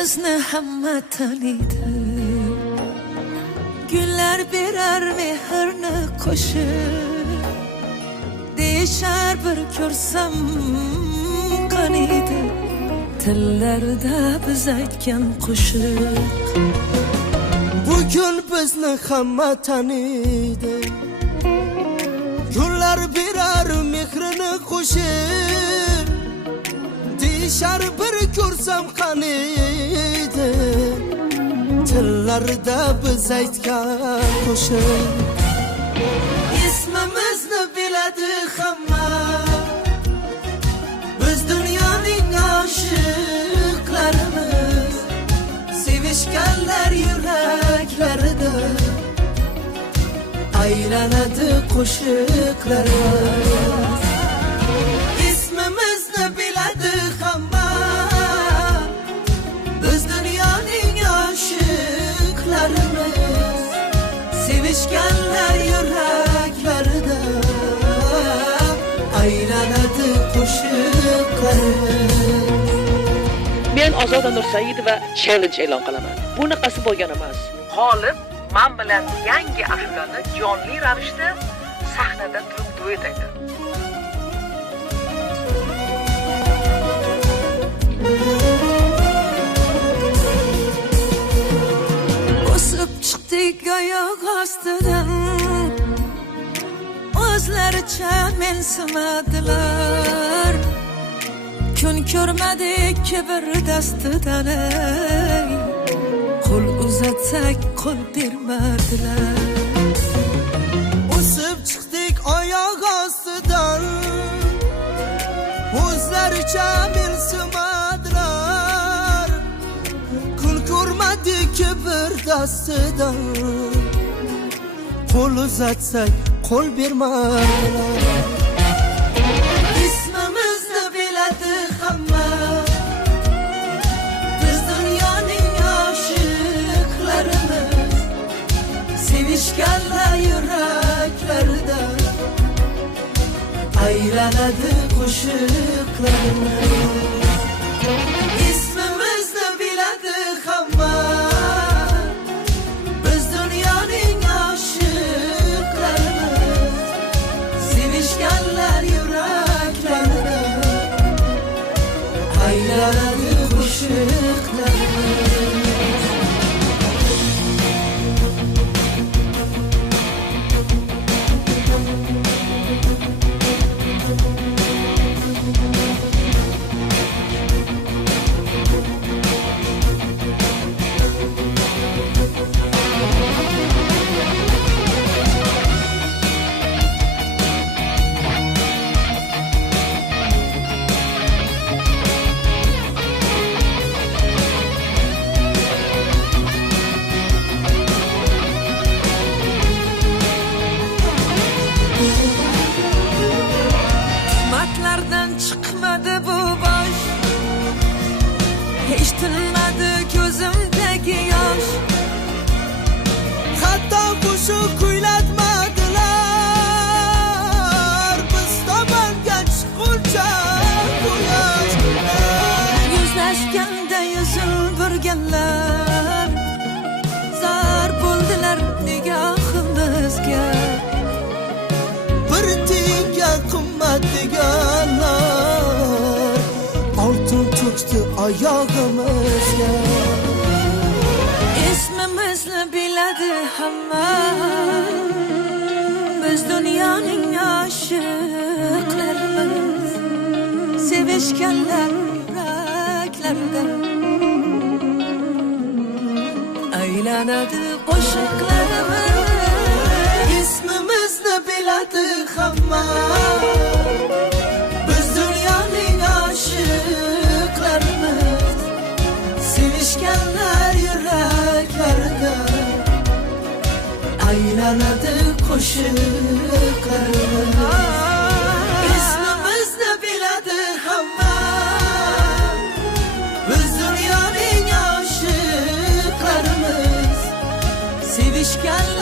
İsmimizni hamma taniydi. Güllar berar mehrni qo'shib, deyishar bir ko'rsam qaniydi. Tillarda biz aytgan qo'shiq. Bugün bizni hamma taniydi. Gullar berar mehrini qo'shib, deyishar bir ko'rsam qaniydi. Tillarda biz aytgan qo'shiq. İsmimizni biladi hamma, biz dunyoning oshiqlarimiz. Sevishganlar yuraklarida aylanadi qo'shiqlarimiz. İsmimizni biladi hamma, biz dunyoning oshiqlarimiz. Sevishganlar yuraklarida aylanadi qo'shiqlarimiz. Men Ozoda Nursaidova challenge e'lon qilaman. Bunaqasi bo'lgan emas. G'olib men bilan yangi ashulani jonli ravishda sahnada turib duet aytadi. O'sib chiqdik oyoq ostidan, o'zlaricha mensimadilar. Kun ko'rmadik kibr dastidan, qo'l uzatsak qo'l bermadilar. O'sib chiqdik oyoq ostidan, o'zlaricha mensimadilar. Kun ko'rmadik kibr dastidan, qo'l uzatsak qo'l bermadilar. İsmimizni biladi hamma, biz dunyoning oshiqlarimiz. Sevishganlar yuraklarida aylanadi qo'shiqlarimiz. İsmimizni biladi hamma, biz dunyoning oshiqlarimiz. Sevishganlar yuraklarida aylanadi qo'shiqlarimiz. Matlardan çıkmadı bu bosh, hiç tinmadi ko'zimdagi yosh. Hatto qo'shiq kuylatmadilar, biz tomonga chiqquncha quyosh. Yuzlashganda yuzin burganlar, zar bo'ldilar nigohimizga. Bir tiyinga qimmat deganlar, oltin to'kdi oyog'imizga. İsmimizni biladi hamma, biz dunyoning oshiqlarimiz. Sevishganlar yuraklarida aylanadi qo'shiqlarimiz. İsmimizni biladi hamma, biz dunyoning oshiqlarimiz. Sevishganlar yuraklarida aylanadi qo'shiqlarimiz. İsmimizni biladi hamma, biz dunyoning oshiqlarimiz. Sevishganlar